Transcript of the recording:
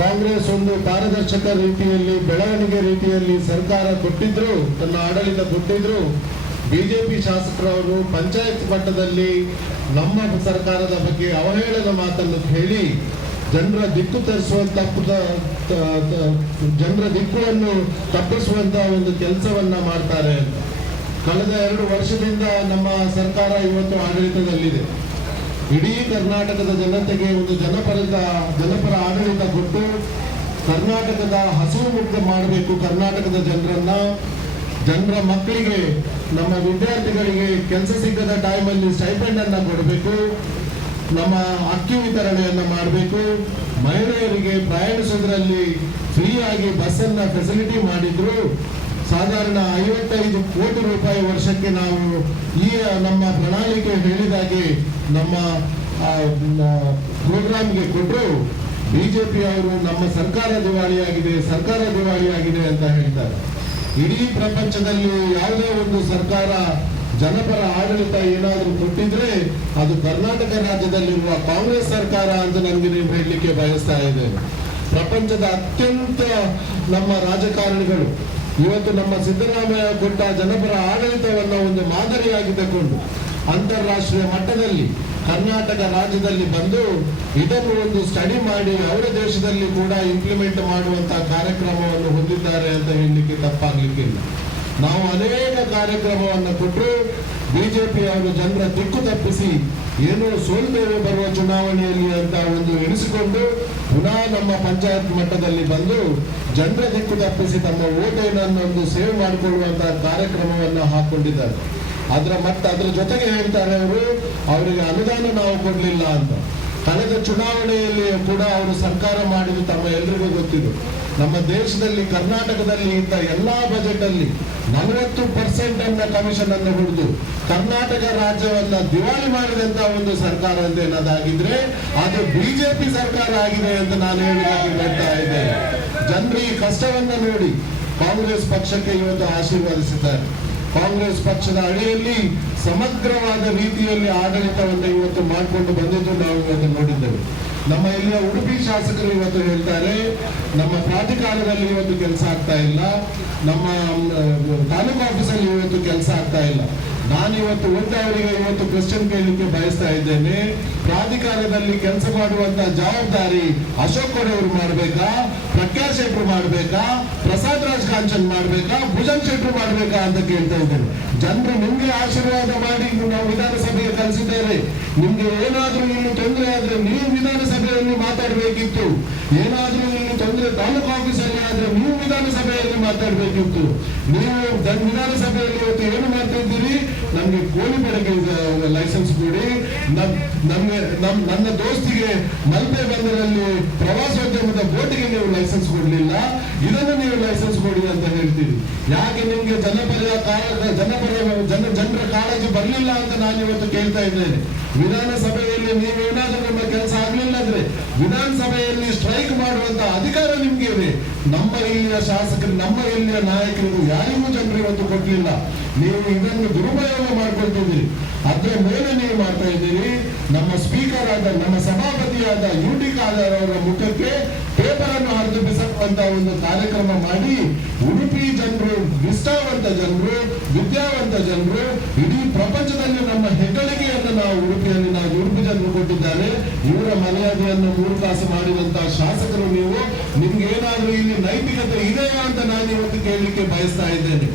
ಕಾಂಗ್ರೆಸ್ ಒಂದು ಪಾರದರ್ಶಕ ರೀತಿಯಲ್ಲಿ ಬೆಳವಣಿಗೆ ರೀತಿಯಲ್ಲಿ ಸರ್ಕಾರ ಕೊಟ್ಟಿದ್ರು, ತನ್ನ ಆಡಳಿತ ಕೊಟ್ಟಿದ್ರು. ಬಿಜೆಪಿ ಶಾಸಕರವರು ಪಂಚಾಯತ್ ಮಟ್ಟದಲ್ಲಿ ನಮ್ಮ ಸರ್ಕಾರದ ಬಗ್ಗೆ ಅವಹೇಳನ ಮಾತನ್ನು ಹೇಳಿ ಜನರ ದಿಕ್ಕು ತರಿಸುವಂತ ಜನರ ದಿಕ್ಕನ್ನು ತಪ್ಪಿಸುವಂತ ಒಂದು ಕೆಲಸವನ್ನ ಮಾಡ್ತಾರೆ. ಕಳೆದ 2 ವರ್ಷದಿಂದ ನಮ್ಮ ಸರ್ಕಾರ ಇವತ್ತು ಆಡಳಿತದಲ್ಲಿದೆ. ಇಡೀ ಕರ್ನಾಟಕದ ಜನತೆಗೆ ಒಂದು ಜನಪರ ಆಡಳಿತ ಕೊಟ್ಟು ಕರ್ನಾಟಕದ ಹಸಿವು ಮುಕ್ತ ಮಾಡಬೇಕು. ಕರ್ನಾಟಕದ ಜನರ ಮಕ್ಕಳಿಗೆ, ನಮ್ಮ ವಿದ್ಯಾರ್ಥಿಗಳಿಗೆ ಕೆಲಸ ಸಿಗದ ಟೈಮಲ್ಲಿ ಸ್ಟೈಪೆಂಡ್ ಅನ್ನ ಕೊಡಬೇಕು. ನಮ್ಮ ಅಕ್ಕಿ ವಿತರಣೆಯನ್ನ ಮಾಡಬೇಕು. ಮಹಿಳೆಯರಿಗೆ ಪ್ರಯಾಣಿಸೋದ್ರಲ್ಲಿ ಫ್ರೀ ಆಗಿ ಬಸ್ ಅನ್ನ ಫೆಸಿಲಿಟಿ ಮಾಡಿದ್ರು. ಸಾಧಾರಣ 55 ಕೋಟಿ ರೂಪಾಯಿ ವರ್ಷಕ್ಕೆ ನಾವು ಈ ನಮ್ಮ ಪ್ರಣಾಳಿಕೆ ಹೇಳಿದಾಗೆ ನಮ್ಮ ಪ್ರೋಗ್ರಾಮ್ಗೆ ಕೊಟ್ಟರು. ಬಿಜೆಪಿ ಅವರು ನಮ್ಮ ಸರ್ಕಾರ ದಿವಾಳಿಯಾಗಿದೆ ಅಂತ ಹೇಳ್ತಾರೆ. ಇಡೀ ಪ್ರಪಂಚದಲ್ಲಿ ಯಾವುದೇ ಒಂದು ಸರ್ಕಾರ ಜನಪರ ಆಡಳಿತ ಏನಾದರೂ ಕೊಟ್ಟಿದ್ರೆ ಅದು ಕರ್ನಾಟಕ ರಾಜ್ಯದಲ್ಲಿರುವ ಕಾಂಗ್ರೆಸ್ ಸರ್ಕಾರ ಅಂತ ನನಗೆ ನೀವು ಹೇಳಲಿಕ್ಕೆ ಬಯಸ್ತಾ ಇದ್ದೇನೆ. ಪ್ರಪಂಚದ ಅತ್ಯಂತ ನಮ್ಮ ರಾಜಕಾರಣಿಗಳು ಇವತ್ತು ನಮ್ಮ ಸಿದ್ದರಾಮಯ್ಯ ಕೊಟ್ಟ ಜನಪರ ಆಡಳಿತವನ್ನು ಒಂದು ಮಾದರಿಯಾಗಿ ತಗೊಂಡು ಅಂತಾರಾಷ್ಟ್ರೀಯ ಮಟ್ಟದಲ್ಲಿ ಕರ್ನಾಟಕ ರಾಜ್ಯದಲ್ಲಿ ಬಂದು ಇದನ್ನು ಒಂದು ಸ್ಟಡಿ ಮಾಡಿ ಅವರ ದೇಶದಲ್ಲಿ ಕೂಡ ಇಂಪ್ಲಿಮೆಂಟ್ ಮಾಡುವಂತಹ ಕಾರ್ಯಕ್ರಮವನ್ನು ಹೊಂದಿದ್ದಾರೆ ಅಂತ ಹೇಳಲಿಕ್ಕೆ ತಪ್ಪಾಗ್ಲಿಕ್ಕಿಲ್ಲ. ನಾವು ಅನೇಕ ಕಾರ್ಯಕ್ರಮವನ್ನು ಕೊಟ್ಟರು. ಬಿಜೆಪಿ ಅವರು ಜನರ ದಿಕ್ಕು ತಪ್ಪಿಸಿ ಏನು ಸೋಲ್ತೇವೆ ಬರುವ ಚುನಾವಣೆಯಲ್ಲಿ ಅಂತ ಒಂದು ಎಣಿಸಿಕೊಂಡು ಪುನಃ ನಮ್ಮ ಪಂಚಾಯತ್ ಮಟ್ಟದಲ್ಲಿ ಬಂದು ಜನರ ದಿಕ್ಕು ತಪ್ಪಿಸಿ ತಮ್ಮ ಓಟೇನನ್ನು ಸೇವ್ ಮಾಡಿಕೊಳ್ಳುವಂತಹ ಕಾರ್ಯಕ್ರಮವನ್ನು ಹಾಕೊಂಡಿದ್ದಾರೆ. ಅದ್ರ ಜೊತೆಗೆ ಹೇಳ್ತಾರೆ ಅವರಿಗೆ ಅನುದಾನ ನಾವು ಕೊಡ್ಲಿಲ್ಲ ಅಂತ. ಕಳೆದ ಚುನಾವಣೆಯಲ್ಲಿ ಕೂಡ ಅವರು ಸರ್ಕಾರ ಮಾಡಿದ್ದು ತಮ್ಮ ಎಲ್ರಿಗೂ ಗೊತ್ತಿದೆ. ನಮ್ಮ ದೇಶದಲ್ಲಿ ಕರ್ನಾಟಕದಲ್ಲಿ ಇದ್ದ ಎಲ್ಲಾ ಬಜೆಟ್ ಅಲ್ಲಿ 40% ಅನ್ನ ಕಮಿಷನ್ ಅನ್ನು ಹೊಡೆದು ಕರ್ನಾಟಕ ರಾಜ್ಯವನ್ನ ದಿವಾಳಿ ಮಾಡಿದಂತ ಒಂದು ಸರ್ಕಾರ ಅಂತ ಏನಾದಾಗಿದ್ರೆ ಅದು ಬಿಜೆಪಿ ಸರ್ಕಾರ ಆಗಿದೆ ಅಂತ ನಾನು ಹೇಳೋದಾಗಿ ಹೇಳ್ತಾ ಇದ್ದೇನೆ. ಜನರು ಈ ಕಷ್ಟವನ್ನ ನೋಡಿ ಕಾಂಗ್ರೆಸ್ ಪಕ್ಷಕ್ಕೆ ಇವತ್ತು ಆಶೀರ್ವದಿಸಿದ್ದಾರೆ. ಕಾಂಗ್ರೆಸ್ ಪಕ್ಷದ ಅಡಿಯಲ್ಲಿ ಸಮಗ್ರವಾದ ರೀತಿಯಲ್ಲಿ ಆಡಳಿತವನ್ನು ಇವತ್ತು ಮಾಡಿಕೊಂಡು ಬಂದಿದ್ದು ನಾವು ಇವತ್ತು ನೋಡಿದ್ದೇವೆ. ನಮ್ಮ ಇಲ್ಲಿಯ ಉಡುಪಿ ಶಾಸಕರು ಇವತ್ತು ಹೇಳ್ತಾರೆ, ನಮ್ಮ ಪ್ರಾಧಿಕಾರದಲ್ಲಿ ಇವತ್ತು ಕೆಲಸ ಆಗ್ತಾ ಇಲ್ಲ, ನಮ್ಮ ತಾಲೂಕು ಆಫೀಸಲ್ಲಿ ಇವತ್ತು ಕೆಲಸ ಆಗ್ತಾ ಇಲ್ಲ. ನಾನಿವತ್ತು ಅವರಿಗೆ ಇವತ್ತು ಕ್ವೆಶ್ಚನ್ ಕೇಳಲಿಕ್ಕೆ ಬಯಸ್ತಾ ಇದ್ದೇನೆ. ಪ್ರಾಧಿಕಾರದಲ್ಲಿ ಕೆಲಸ ಮಾಡುವಂತ ಜವಾಬ್ದಾರಿ ಅಶೋಕ್ ಅವರು ಮಾಡಬೇಕಾ, ಪ್ರಕಾಶ್ ಶೆಟ್ಟರು ಮಾಡಬೇಕಾ, ಪ್ರಸಾದ್ ರಾಜ್ ಕಾಂಚನ್ ಮಾಡಬೇಕಾ, ಭುಜನ್ ಶೆಟ್ಟರು ಮಾಡಬೇಕಾ ಅಂತ ಕೇಳ್ತಾ ಇದ್ದೇನೆ. ಜನರು ನಿಮ್ಗೆ ಆಶೀರ್ವಾದ ಮಾಡಿ ನಾವು ವಿಧಾನಸಭೆಗೆ ಕಳಿಸಿದ್ದೇವೆ. ನಿಮ್ಗೆ ಏನಾದ್ರೂ ಇಲ್ಲಿ ತೊಂದರೆ ಆದ್ರೆ ನೀವು ವಿಧಾನಸಭೆಯಲ್ಲಿ ಮಾತಾಡಬೇಕಿತ್ತು. ಏನಾದ್ರೂ ಇಲ್ಲಿ ತೊಂದರೆ ತಾಲೂಕು ಆಫೀಸಲ್ಲಿ ಆದ್ರೆ ನೀವು ವಿಧಾನಸಭೆಯಲ್ಲಿ ಮಾತಾಡಬೇಕಿತ್ತು. ನೀವು ವಿಧಾನಸಭೆಯಲ್ಲಿ ಇವತ್ತು ಏನು ಮಾಡ್ತಿದ್ದೀರಿ, ನಮ್ಗೆ ಕೋಳಿ ಬೆಳಗ್ಗೆ ಲೈಸೆನ್ಸ್ ಕೊಡಿ, ನನ್ನ ದೋಸ್ತಿಗೆ ಮಲ್ಪೆ ಬಂದರಲ್ಲಿ ಪ್ರವಾಸೋದ್ಯಮದ ಬೋಟಿಗೆ ನೀವು ಲೈಸೆನ್ಸ್ ಕೊಡ್ಲಿಲ್ಲ, ಇದನ್ನು ನೀವು ಲೈಸೆನ್ಸ್ ಕೊಡಿ ಅಂತ ಹೇಳ್ತೀರಿ. ಯಾಕೆ ನಿಮ್ಗೆ ಜನರ ಕಾಳಜಿ ಬರಲಿಲ್ಲ ಅಂತ ನಾನು ಇವತ್ತು ಕೇಳ್ತಾ ಇದ್ದೇನೆ. ವಿಧಾನಸಭೆಯಲ್ಲಿ ನೀವೇನಾದ್ರೂ ನಮ್ಮ ಕೆಲಸ ಆಗ್ಲಿಲ್ಲ ಅಂದ್ರೆ ವಿಧಾನಸಭೆಯಲ್ಲಿ ಸ್ಟ್ರೈಕ್ ಮಾಡುವಂತ ಅಧಿಕಾರ ನಿಮ್ಗೆ ಇದೆ. ನಮ್ಮ ಇಲ್ಲಿಯ ಶಾಸಕರು, ನಮ್ಮ ಇಲ್ಲಿಯ ನಾಯಕರು ಯಾರಿಗೂ ಜನರು ಇವತ್ತು ಕೊಡ್ಲಿಲ್ಲ. ನೀವು ಇದನ್ನು ದುರುಪಯೋಗ ಮಾಡ್ಕೊಳ್ತಿದ್ದೀರಿ. ಅದರ ಮೇಲೆ ನೀವು ಮಾಡ್ತಾ ಇದ್ದೀರಿ. ನಮ್ಮ ಸ್ಪೀಕರ್ ಆದ, ನಮ್ಮ ಸಭಾಪತಿಯಾದ UT ಖಾದರ್ ಅವರ ಮುಖಕ್ಕೆ ಪೇಪರ್ ಅನ್ನು ಹರಿದು ಬಿಸಾಕುವಂತ ಒಂದು ಕಾರ್ಯಕ್ರಮ ಮಾಡಿ ಉಡುಪಿ ಜನರು, ನಿಷ್ಠಾವಂತ ಜನರು, ವಿದ್ಯಾವಂತ ಜನರು, ಇಡೀ ಪ್ರಪಂಚದಲ್ಲಿ ನಮ್ಮ ಹೆಗ್ಗಳಿಕೆಯನ್ನು ನಾವು ಉಡುಪಿ ಜನರು ಕೊಟ್ಟಿದ್ದಾರೆ. ಇವರ ಮರ್ಯಾದೆಯನ್ನು 3 ತಾಸು ಮಾಡಿದಂತಹ ಶಾಸಕರು ನೀವು. ನಿಮ್ಗೆ ಏನಾದ್ರೂ ಇಲ್ಲಿ ನೈತಿಕತೆ ಇದೆಯಾ ಅಂತ ನಾನು ಇವತ್ತು ಕೇಳಲಿಕ್ಕೆ ಬಯಸ್ತಾ ಇದ್ದೇನೆ.